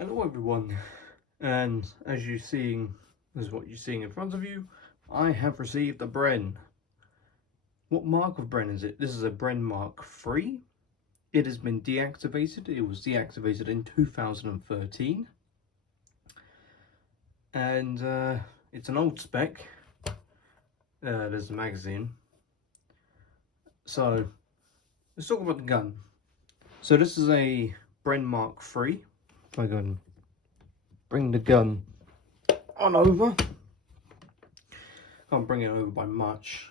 Hello everyone, and as what you're seeing in front of you, I have received a Bren. What mark of Bren is it? This is a Bren Mark 3. It has been deactivated. It was deactivated in 2013. And it's an old spec. There's the magazine. So, let's talk about the gun. So this is a Bren Mark 3. If I go and bring the gun on over. Can't bring it over by much.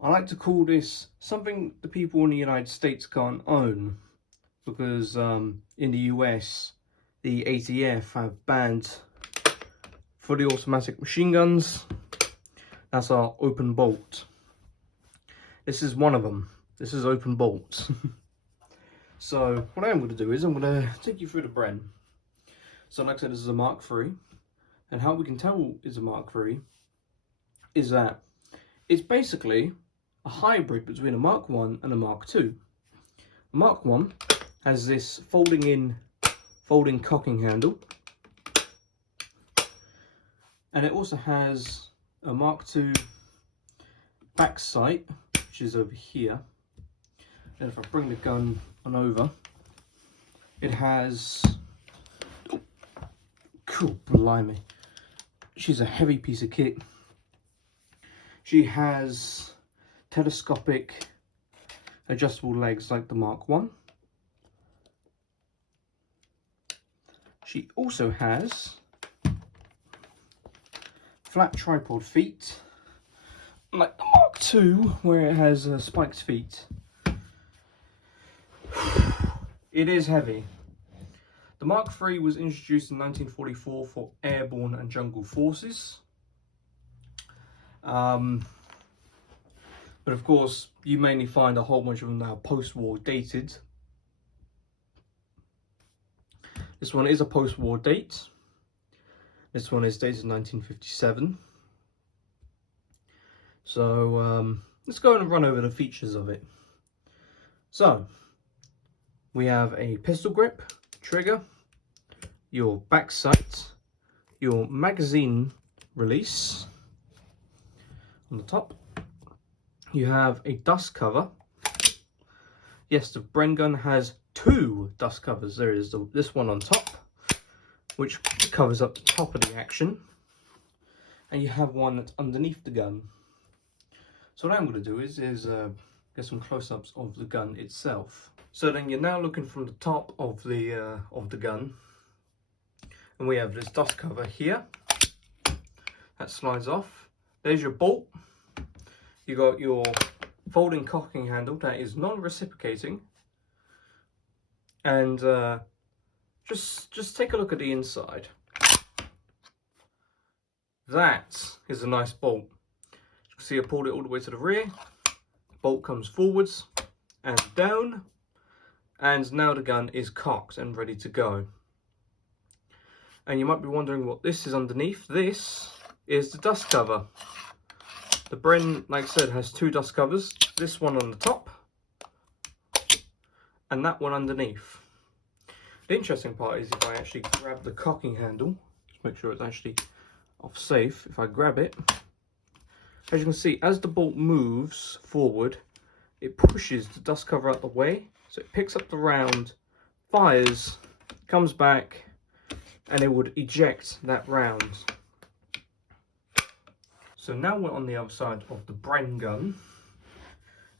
I like to call this something the people in the United States can't own, because in the US the ATF have banned fully automatic machine guns. That's our open bolt. This is one of them. This is open bolt. So what I am going to do is I'm going to take you through the Bren. So like I said, this is a Mark III, and how we can tell it's a Mark III is that it's basically a hybrid between a Mark I and a Mark II. A Mark I has this folding cocking handle, and it also has a Mark II back sight, which is over here. And if I bring the gun on over, it has, oh, cool, blimey, she's a heavy piece of kit. She has telescopic adjustable legs like the Mark I. She also has flat tripod feet like the Mark II, where it has spiked feet. It is heavy. The Mark III was introduced in 1944 for airborne and jungle forces. But of course, you mainly find a whole bunch of them now post-war dated. This one is a post-war date. This one is dated 1957. So let's go and run over the features of it. So we have a pistol grip, trigger, your back sight, your magazine release. On the top, you have a dust cover. Yes, the Bren gun has two dust covers. There is this one on top, which covers up the top of the action, and you have one that's underneath the gun. So what I'm going to do is get some close-ups of the gun itself. So then you're now looking from the top of the gun, and we have this dust cover here that slides off. There's your bolt. You got your folding cocking handle that is non-reciprocating, and just take a look at the inside. That is a nice bolt. You can see I pulled it all the way to the rear. The bolt comes forwards and down, and now the gun is cocked and ready to go. And you might be wondering what this is underneath. This is the dust cover. The Bren, like I said, has two dust covers. This one on the top, and that one underneath. The interesting part is if I actually grab the cocking handle, just make sure it's actually off safe. If I grab it, as you can see, as the bolt moves forward, it pushes the dust cover out the way. So it picks up the round, fires, comes back, and it would eject that round. So now we're on the other side of the Bren gun.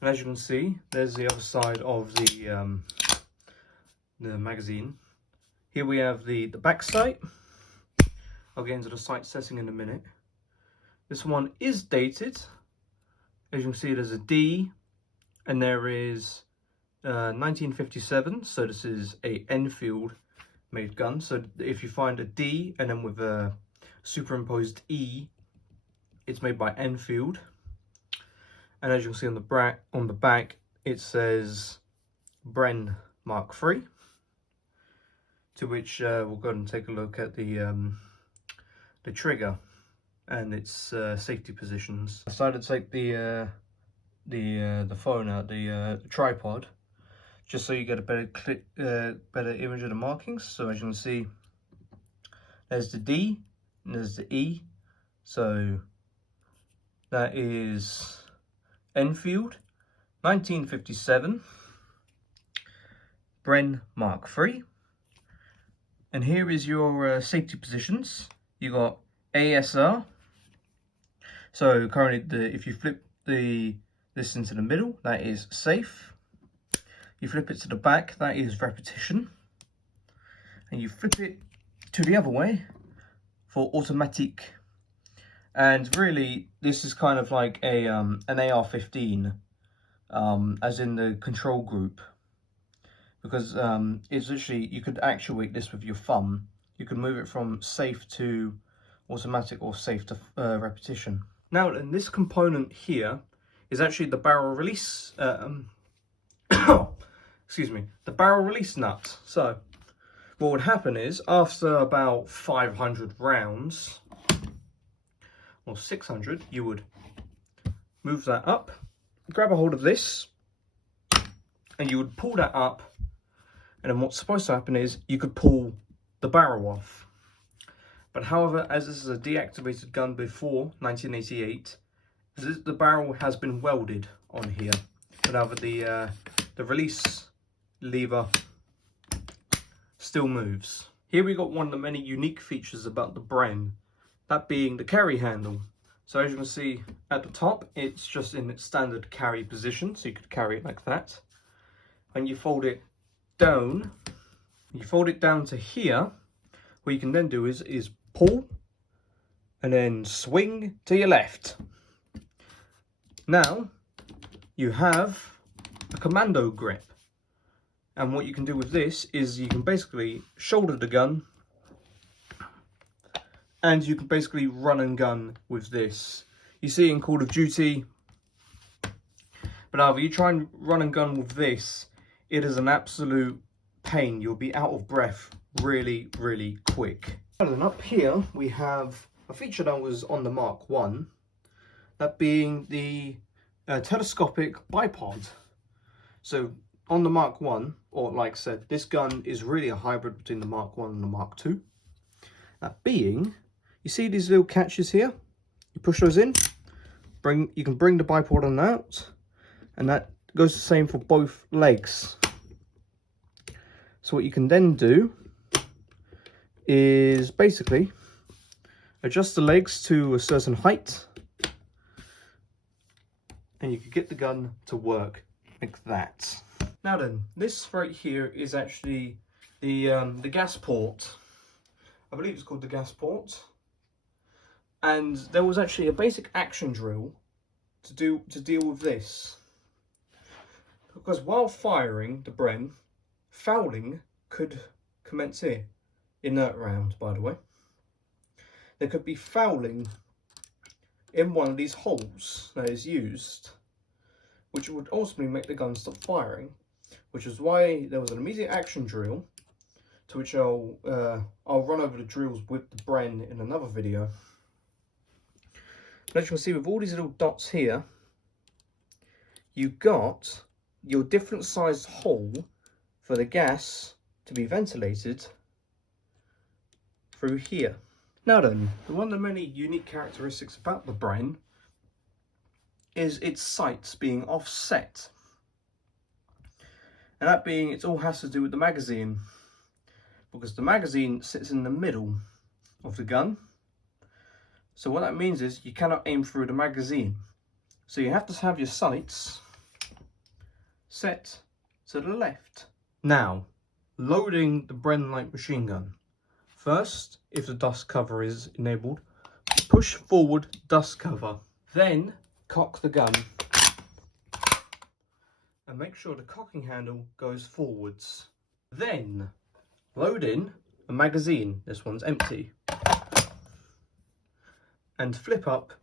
And as you can see, there's the other side of the magazine. Here we have the back sight. I'll get into the sight setting in a minute. This one is dated. As you can see, there's a D, and there is 1957. So this is a Enfield made gun. So if you find a D and then with a superimposed E, it's made by Enfield. And as you can see on the back, it says Bren Mark III. To which we'll go and take a look at the trigger and its safety positions. I decided to take the phone out, the tripod, just so you get a better image of the markings. So as you can see, there's the D and there's the E. So that is Enfield 1957 Bren Mark III. And here is your safety positions. You got ASR. So currently, if you flip this into the middle, that is safe. You flip it to the back, that is repetition. And you flip it to the other way for automatic. And really, this is kind of like a an AR-15, as in the control group, because it's literally, you could actuate this with your thumb. You could move it from safe to automatic or safe to repetition. Now then, this component here is actually the barrel release. Excuse me, the barrel release nut. So what would happen is, after about 500 rounds or 600, you would move that up, grab a hold of this, and you would pull that up, and then what's supposed to happen is you could pull the barrel off. But however, as this is a deactivated gun before 1988, the barrel has been welded on here. However, the release lever still moves. Here we got one of the many unique features about the Bren, that being the carry handle. So as you can see at the top, it's just in its standard carry position, so you could carry it like that. And you fold it down, to here. What you can then do is pull and then swing to your left. Now you have a commando grip, and what you can do with this is you can basically shoulder the gun, and you can basically run and gun with this. You see in Call of Duty, but however you try and run and gun with this, it is an absolute pain. You'll be out of breath really, really quick. And then up here we have a feature that was on the Mark 1, that being the telescopic bipod. So on the Mark 1, or like I said, this gun is really a hybrid between the Mark 1 and the Mark 2. That being, you see these little catches here? You push those in, you can bring the bipod on out, and that goes the same for both legs. So what you can then do is basically adjust the legs to a certain height, and you can get the gun to work like that. Now then, this right here is actually the gas port. I believe it's called the gas port. And there was actually a basic action drill to deal with this, because while firing the Bren, fouling could commence here. Inert round, by the way. There could be fouling in one of these holes that is used, which would ultimately make the gun stop firing, which is why there was an immediate action drill, to which I'll run over the drills with the Bren in another video. But as you can see, with all these little dots here, you got your different sized hole for the gas to be ventilated through here. Now then, one of the many unique characteristics about the Bren is its sights being offset. And that being, it all has to do with the magazine, because the magazine sits in the middle of the gun. So what that means is you cannot aim through the magazine. So you have to have your sights set to the left. Now, loading the Bren Light Machine Gun. First, if the dust cover is enabled, push forward dust cover. Then, cock the gun. And make sure the cocking handle goes forwards. Then, load in a magazine. This one's empty. And flip up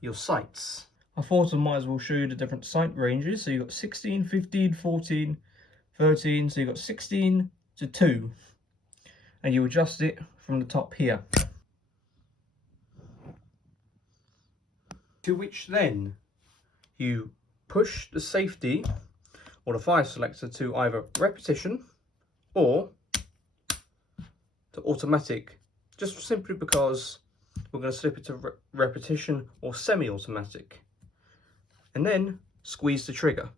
your sights. I thought I might as well show you the different sight ranges. So you've got 16, 15, 14, 13. So you've got 16 to 2. And you adjust it from the top here. To which then you push the safety or the fire selector to either repetition or to automatic, just simply because we're going to slip it to repetition or semi-automatic, and then squeeze the trigger.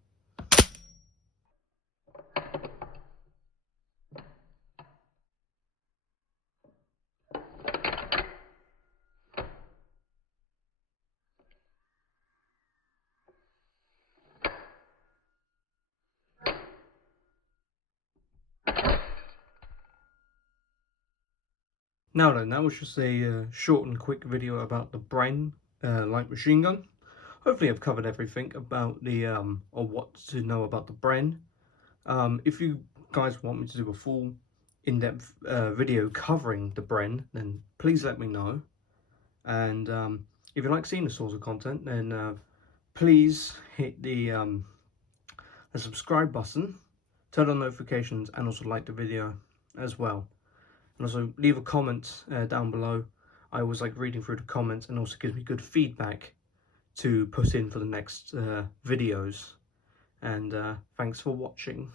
Now then, that was just a short and quick video about the Bren Light Machine Gun. Hopefully I've covered everything about the, or what to know about the Bren. If you guys want me to do a full in-depth video covering the Bren, then please let me know. And if you like seeing this sort of content, then please hit the subscribe button, turn on notifications, and also like the video as well. And also leave a comment down below. I always like reading through the comments, and also gives me good feedback to put in for the next videos. And thanks for watching.